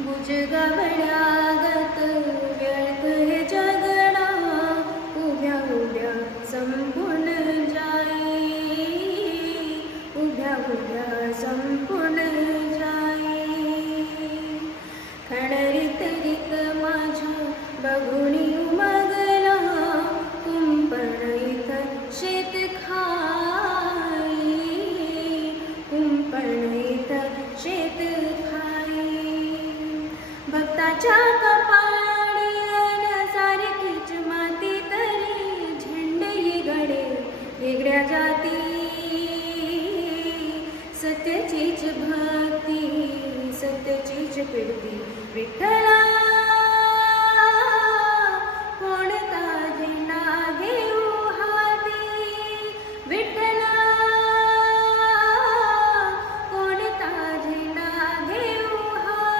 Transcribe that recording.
बुजगावण्यागत व्यर्थ हे जगणा, उभ्या उभ्या संपून जाई, उभ्या उभ्या संपून जाई. खणरीत रीत माझ्या बघुनी उमगला, कुंपणीत शेत खाई, कुंपणीत शेत खाई. भक्ताच्या कपाळी सारखीच माती तरी, झेंडे गडे वेगळ्या जाती. सत्याचीच भक्ती, सत्याचीच कीर्ती विठ्ठला.